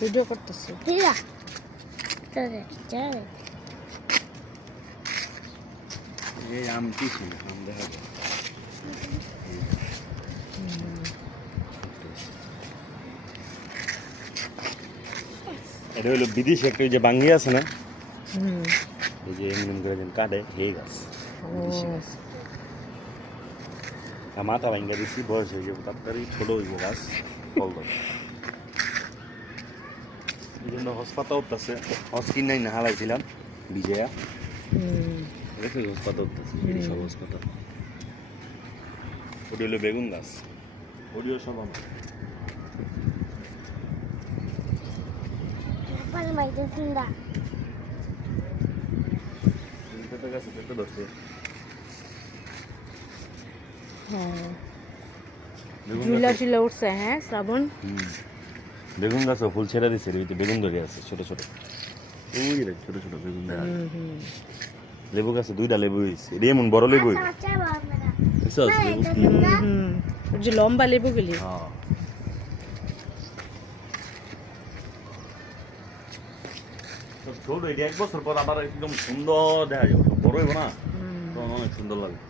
Video করতেছি। এই আম কি ছিল আম দেখা যায় এটা হলো বিদেশি একটা ওই যে বাঙ্গি আছে না এই যে এমনি করে যেন কাটে হে গাছ বিদেশি গাছ মাথা ভাঙ্গা দিচ্ছি বয়স হয়ে যাবে তাড়াতাড়ি ছোট হয়ে যাবে গাছ ফল দেবে এই জন্য হসপাতা উঠতেছে হস কিনাই না হালাইছিলাম বিজয়া দেখে হসপাতা উঠতেছে এই সব হসপাতা ওটি হলো বেগুন গাছ ওটিও সব আমার গাছে পেতে ধরছে ঝুলা উঠছে। হ্যাঁ শ্রাবণ বেগুন গাছও ফুল ছেড়ে দিচ্ছে বেগুন ধরে আছে ছোট ছোট ওই রে ছোট ছোট বেগুন ধরে লেবু গাছে দুইটা লেবু হয়েছে এটা এমন বড় লেবু যে লম্বা লেবু গুলি ছোট এটা 1 বছর পর আবার একদম সুন্দর দেখা যাবে বড় হইব না তখন অনেক সুন্দর লাগবে